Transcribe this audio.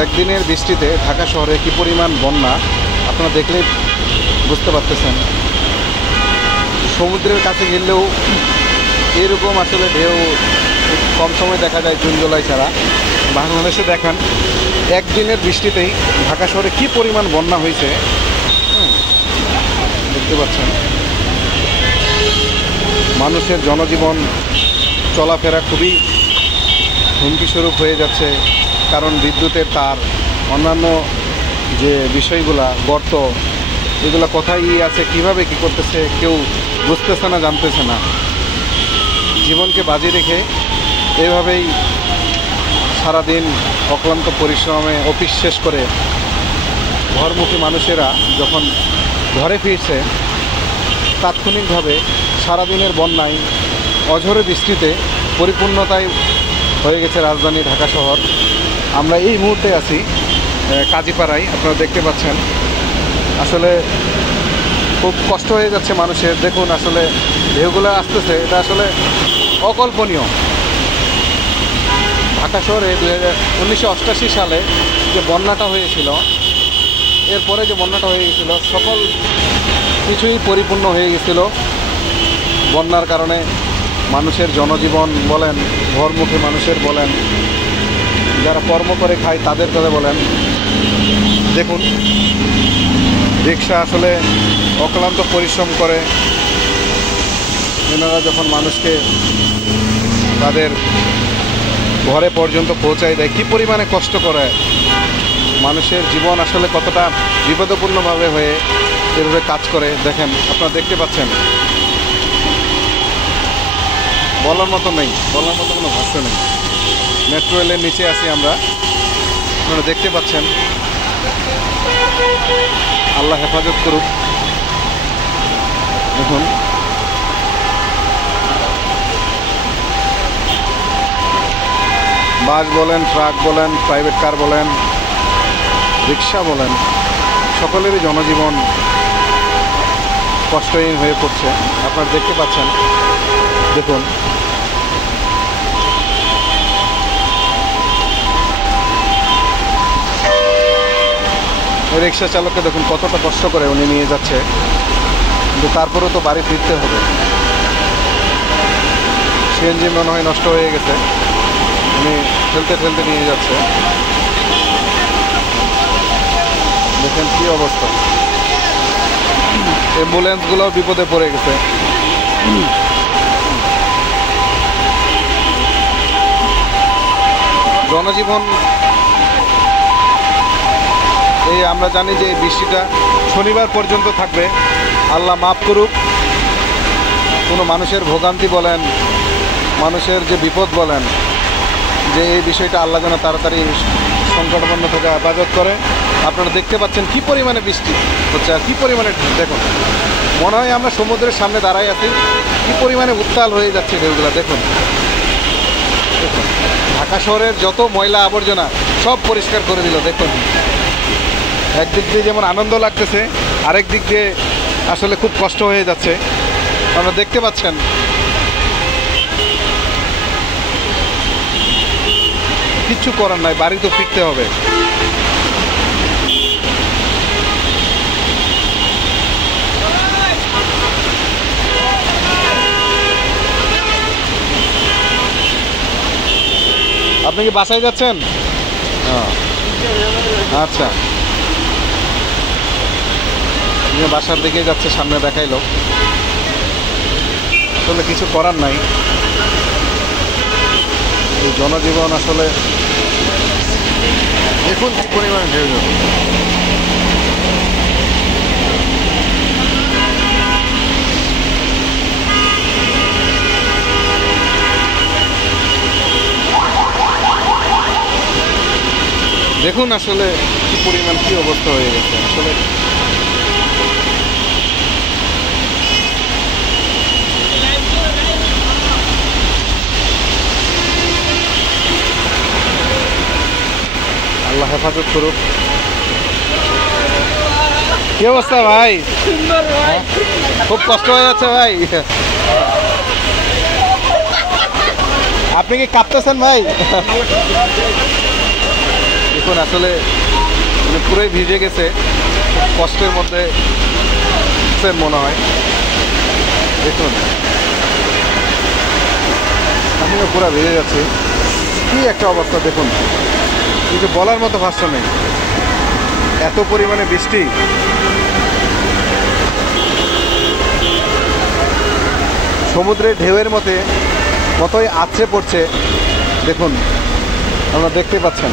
একদিনের বৃষ্টিতে ঢাকা শহরে কি পরিমাণ বন্যা আপনারা দেখলেই বুঝতে পারতেছেন। সমুদ্রের কাছে গেলেও এরকম আসলে ঢেউ কম সময় দেখা যায়, জুন জুলাই ছাড়া। বাংলাদেশে দেখেন একদিনের বৃষ্টিতেই ঢাকা শহরে কি পরিমাণ বন্যা হয়েছে দেখতে পাচ্ছেন। মানুষের জনজীবন চলাফেরা খুবই হুমকিস্বরূপ হয়ে যাচ্ছে, কারণ বিদ্যুতের তার, অন্যান্য যে বিষয়গুলা, গর্ত, এগুলো কোথায় আছে, কিভাবে কি করতেছে কেউ বুঝতেছে না, জানতেছে না। জীবনকে বাজি রেখে এভাবেই সারাদিন অক্লান্ত পরিশ্রমে অফিস শেষ করে ঘরমুখী মানুষেরা যখন ঘরে ফিরছে, তাৎক্ষণিকভাবে সারাদিনের বন্যায়, অঝোরে বৃষ্টিতে পরিপূর্ণতায় হয়ে গেছে রাজধানী ঢাকা শহর। আমরা এই মুহূর্তে আছি কাজীপাড়ায়, আপনারা দেখতে পাচ্ছেন। আসলে খুব কষ্ট হয়ে যাচ্ছে মানুষের। দেখুন আসলে ঢেউগুলো আসতেছে, এটা আসলে অকল্পনীয়। ঢাকা শহরে 1988 সালে যে বন্যাটা হয়েছিল, এরপরে যে বন্যাটা হয়ে গেছিল, সকল কিছুই পরিপূর্ণ হয়ে গেছিল। বন্যার কারণে মানুষের জনজীবন বলেন, ঘরমুখী মানুষের বলেন, যারা কর্ম করে খায় তাদের কথা বলেন। দেখুন রিক্সা আসলে অক্লান্ত পরিশ্রম করে, এনারা যখন মানুষকে তাদের ঘরে পর্যন্ত পৌঁছায় দেয়, কী পরিমাণে কষ্ট করে। মানুষের জীবন আসলে কতটা বিপদপূর্ণভাবে হয়ে এভাবে কাজ করে দেখেন, আপনারা দেখতে পাচ্ছেন। বলার মতো নেই, বলার মতো কোনো ভাষ্য নেই। মেট্রো রেলের নিচে আছি আমরা, আপনারা দেখতে পাচ্ছেন। আল্লাহ হেফাজত করুক। দেখুন বাস বলেন, ট্রাক বলেন, প্রাইভেট কার বলেন, রিক্সা বলেন, সকলেরই জনজীবন কষ্টহীন হয়ে পড়ছে, আপনারা দেখতে পাচ্ছেন। দেখুন রিক্সা চালককে দেখুন কতটা কষ্ট করে উনি নিয়ে যাচ্ছে, কিন্তু তারপরেও তো বাড়ি ফিরতে হবে। সিএনজি মনে হয় নষ্ট হয়ে গেছে, উনি ঠেলতে ঠেলতে নিয়ে যাচ্ছে। দেখেন কি অবস্থা, অ্যাম্বুলেন্সগুলোও বিপদে পড়ে গেছে। জনজীবন এই আমরা জানি যে এই বৃষ্টিটা শনিবার পর্যন্ত থাকবে। আল্লাহ মাফ করুক। কোনো মানুষের ভোগান্তি বলেন, মানুষের যে বিপদ বলেন, যে এই বিষয়টা আল্লাহ যেন তাড়াতাড়ি সংকটপন্ন থেকে হেফাজত করে। আপনারা দেখতে পাচ্ছেন কি পরিমাণে বৃষ্টি হচ্ছে আর কী পরিমাণে, দেখুন মনে হয় আমরা সমুদ্রের সামনে দাঁড়াই আছি, কী পরিমাণে উত্তাল হয়ে যাচ্ছে ঢেউগুলো। দেখুন দেখুন ঢাকা শহরের যত ময়লা আবর্জনা সব পরিষ্কার করে দিল। দেখুন একদিক দিয়ে যেমন আনন্দ লাগতেছে, আরেক দিক দিয়ে আসলে খুব কষ্ট হয়ে যাচ্ছে, আপনারা দেখতে পাচ্ছেন। কিচ্ছু করার নাই, বাড়ি তো ফিরতে হবে। আপনি কি বাসায় যাচ্ছেন? আচ্ছা, বাসার দিকে যাচ্ছে, সামনে দেখাইলো। আসলে কিছু করার নাই, এই জনজীবন আসলে দেখুন কি পরিমাণে ঢেউ। দেখুন আসলে কি পরিমাণ, কি অবস্থা হয়ে গেছে আসলে। আল্লাহ হেফাজত করুক। কি অবস্থা ভাই? খুব কষ্ট হয়ে যাচ্ছে ভাই। আপনি কি কাঁপতেছেন ভাই? দেখুন আসলে মানে পুরোই ভিজে গেছে, খুব কষ্টের মধ্যে মনে হয়। দেখুন আমিও পুরো ভিজে যাচ্ছি, কি একটা অবস্থা দেখুন, কিছু বলার মতো ভাষা নেই, এত পরিমাণে বৃষ্টি। সমুদ্রের ঢেউয়ের মতোই আছড়ে পড়ছে, দেখুন আপনারা দেখতে পাচ্ছেন।